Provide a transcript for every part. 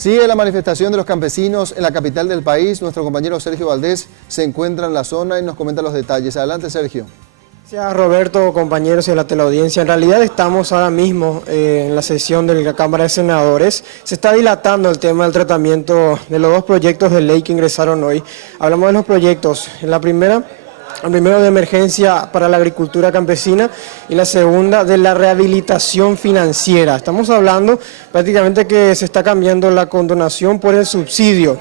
Sigue la manifestación de los campesinos en la capital del país. Nuestro compañero Sergio Valdés se encuentra en la zona y nos comenta los detalles. Adelante, Sergio. Gracias, Roberto, compañeros y a la teleaudiencia. En realidad estamos ahora mismo en la sesión de la Cámara de Senadores. Se está dilatando el tema del tratamiento de los dos proyectos de ley que ingresaron hoy. Hablamos de los proyectos. El primero de emergencia para la agricultura campesina y la segunda de la rehabilitación financiera. Estamos hablando prácticamente que se está cambiando la condonación por el subsidio.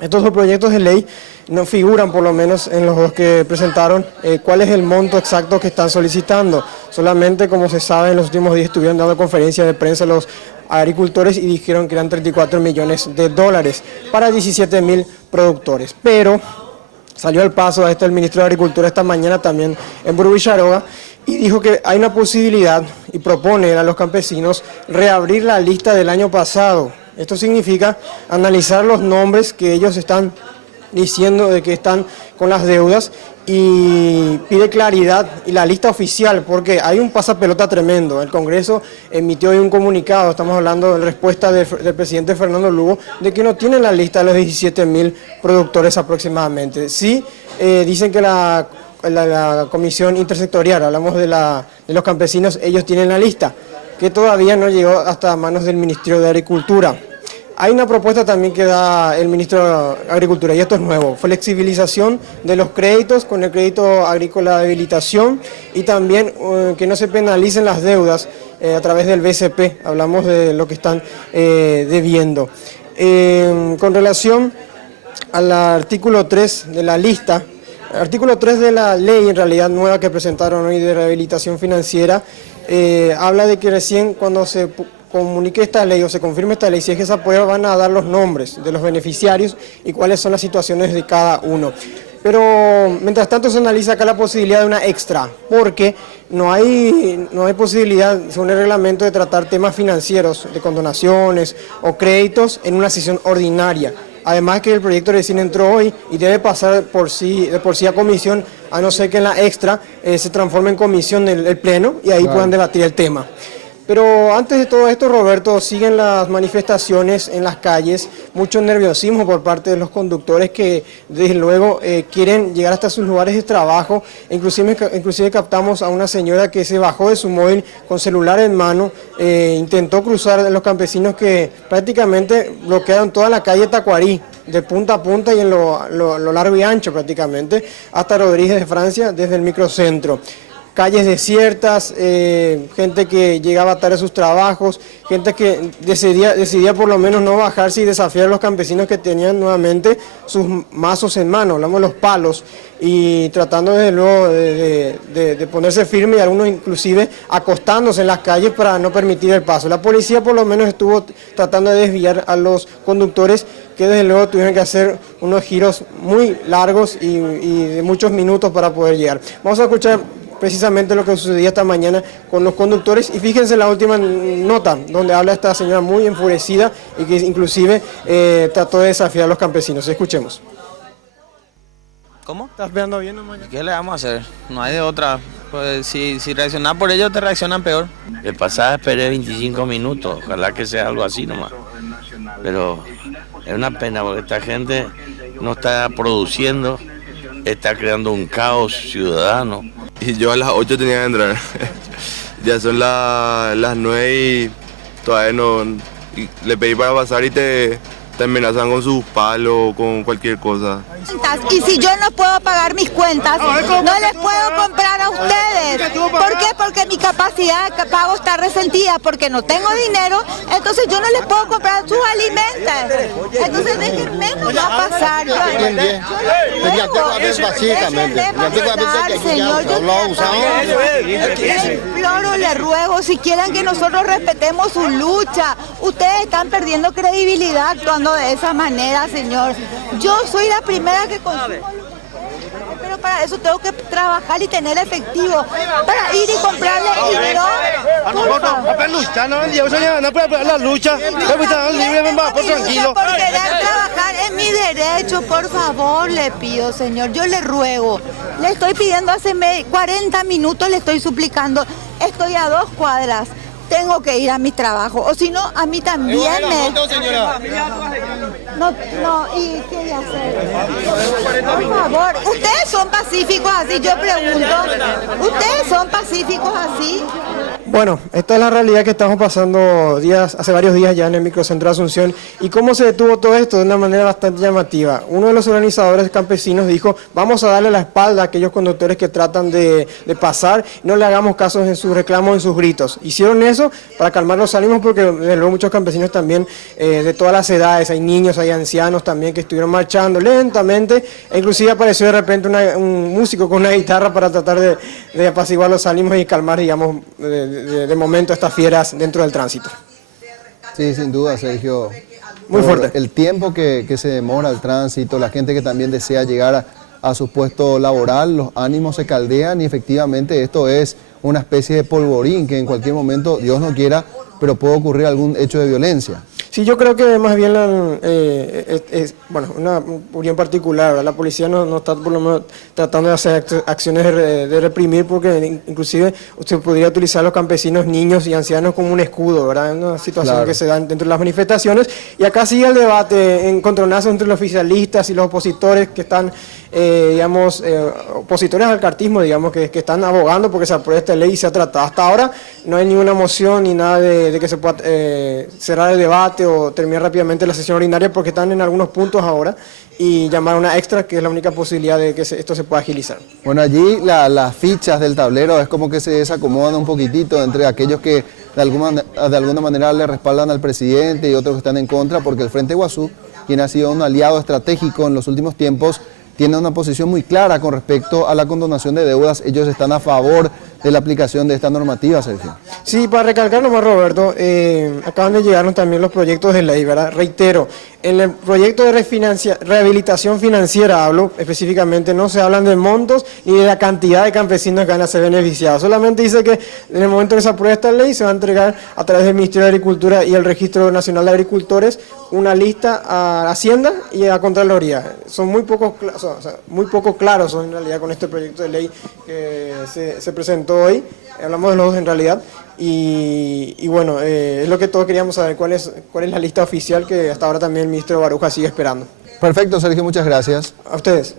Estos dos proyectos de ley no figuran, por lo menos en los dos que presentaron, cuál es el monto exacto que están solicitando. Solamente, como se sabe, en los últimos días estuvieron dando conferencias de prensa los agricultores y dijeron que eran 34 millones de dólares para 17.000 productores. Pero salió al paso a esto el ministro de Agricultura esta mañana también en Burbucharoga y dijo que hay una posibilidad y propone a los campesinos reabrir la lista del año pasado. Esto significa analizar los nombres que ellos están diciendo de que están con las deudas y pide claridad y la lista oficial, porque hay un pasapelota tremendo. El Congreso emitió hoy un comunicado, estamos hablando de respuesta del presidente Fernando Lugo, de que no tienen la lista de los 17.000 productores aproximadamente. Sí, dicen que la comisión intersectorial, hablamos de los campesinos, ellos tienen la lista, que todavía no llegó hasta manos del Ministerio de Agricultura. Hay una propuesta también que da el ministro de Agricultura, y esto es nuevo: flexibilización de los créditos con el crédito agrícola de habilitación y también que no se penalicen las deudas a través del BCP, hablamos de lo que están debiendo. Con relación al artículo 3 de la lista, el artículo 3 de la ley en realidad nueva que presentaron hoy de rehabilitación financiera, habla de que recién cuando se comunique esta ley o se confirme esta ley, si es que se aprueba, van a dar los nombres de los beneficiarios y cuáles son las situaciones de cada uno. Pero mientras tanto se analiza acá la posibilidad de una extra, porque no hay posibilidad, según el reglamento, de tratar temas financieros, de condonaciones o créditos en una sesión ordinaria. Además que el proyecto recién entró hoy y debe pasar de por sí a comisión, a no ser que en la extra se transforme en comisión el pleno y ahí puedan debatir el tema. Pero antes de todo esto, Roberto, siguen las manifestaciones en las calles, mucho nerviosismo por parte de los conductores que desde luego quieren llegar hasta sus lugares de trabajo. Inclusive captamos a una señora que se bajó de su móvil con celular en mano, intentó cruzar de los campesinos que prácticamente bloquearon toda la calle Tacuarí, de punta a punta y en lo largo y ancho prácticamente, hasta Rodríguez de Francia desde el microcentro. Calles desiertas, gente que llegaba tarde a sus trabajos, gente que decidía por lo menos no bajarse y desafiar a los campesinos que tenían nuevamente sus mazos en mano, hablamos de los palos, y tratando desde luego de ponerse firme y algunos inclusive acostándose en las calles para no permitir el paso. La policía por lo menos estuvo tratando de desviar a los conductores que desde luego tuvieron que hacer unos giros muy largos y de muchos minutos para poder llegar. Vamos a escuchar precisamente lo que sucedía esta mañana con los conductores y fíjense la última nota donde habla esta señora muy enfurecida y que inclusive trató de desafiar a los campesinos. Escuchemos. ¿Cómo? ¿Estás veando bien, no? ¿Qué le vamos a hacer? No hay de otra. Pues si reaccionas por ellos, te reaccionan peor. El pasado esperé 25 minutos, ojalá que sea algo así nomás. Pero es una pena porque esta gente no está produciendo, está creando un caos ciudadano. Y yo a las 8 tenía que entrar. Ya son las 9 y todavía no. Le pedí para pasar y te amenazan con sus palos, con cualquier cosa. Y si yo no puedo pagar mis cuentas, no les puedo comprar a ustedes. ¿Por qué? Porque mi capacidad de pago está resentida, porque no tengo dinero, entonces yo no les puedo comprar sus alimentos. Entonces déjenme, no va a pasar. Señor, yo imploro, le ruego, si quieren que nosotros respetemos su lucha. Ustedes están perdiendo credibilidad actuando de esa manera, señor. Yo soy la primera que consumo, pero para eso tengo que trabajar y tener efectivo para ir y comprarle dinero. Por querer trabajar en mi derecho, por favor, le pido, señor, yo le ruego. Le estoy pidiendo hace 40 minutos, le estoy suplicando. Estoy a 2 cuadras. tengo que ir a mi trabajo, o si no, a mí también me... No, ¿y qué voy a hacer? Por favor, ¿ustedes son pacíficos así? Yo pregunto, ¿ustedes son pacíficos así? Bueno, esta es la realidad que estamos pasando hace varios días ya en el microcentro de Asunción. ¿Y cómo se detuvo todo esto? De una manera bastante llamativa. Uno de los organizadores campesinos dijo, vamos a darle la espalda a aquellos conductores que tratan de pasar, y no le hagamos caso en sus reclamos, en sus gritos. Hicieron eso para calmar los ánimos porque desde luego muchos campesinos también de todas las edades, hay niños, hay ancianos también que estuvieron marchando lentamente, e inclusive apareció de repente un músico con una guitarra para tratar de apaciguar los ánimos y calmar, digamos, de momento estas fieras dentro del tránsito. Sí, sin duda, Sergio. Muy fuerte. El tiempo que se demora el tránsito, la gente que también desea llegar a su puesto laboral, los ánimos se caldean y efectivamente esto es una especie de polvorín que en cualquier momento, Dios no quiera, pero puede ocurrir algún hecho de violencia. Sí, yo creo que más bien una opinión particular, ¿verdad? La policía no está por lo menos tratando de hacer acciones de reprimir, porque inclusive usted podría utilizar a los campesinos, niños y ancianos como un escudo, ¿verdad? Es una situación Claro. que se da dentro de las manifestaciones, y acá sigue el debate, encontronazos entre los oficialistas y los opositores que están, opositores al cartismo, digamos, que están abogando porque se apruebe esta ley y se ha tratado. Hasta ahora no hay ninguna moción ni nada de que se pueda cerrar el debate o terminar rápidamente la sesión ordinaria, porque están en algunos puntos ahora, y llamar a una extra, que es la única posibilidad de que esto se pueda agilizar. Bueno, allí las fichas del tablero es como que se desacomodan un poquitito entre aquellos que de alguna manera le respaldan al presidente y otros que están en contra, porque el Frente Guazú, quien ha sido un aliado estratégico en los últimos tiempos, tiene una posición muy clara con respecto a la condonación de deudas. Ellos están a favor de la aplicación de esta normativa, Sergio. Sí, para recalcar nomás, Roberto, acaban de llegarnos también los proyectos de ley, ¿verdad? Reitero, en el proyecto de rehabilitación financiera hablo específicamente, no se hablan de montos ni de la cantidad de campesinos que van a ser beneficiados. Solamente dice que en el momento que se apruebe esta ley se va a entregar a través del Ministerio de Agricultura y el Registro Nacional de Agricultores una lista a Hacienda y a Contraloría. Son muy poco claros son en realidad con este proyecto de ley que se presentó hoy. Hablamos de los dos en realidad. Y bueno, es lo que todos queríamos saber, cuál es la lista oficial que hasta ahora también el ministro Baruja sigue esperando. Perfecto, Sergio, muchas gracias. A ustedes.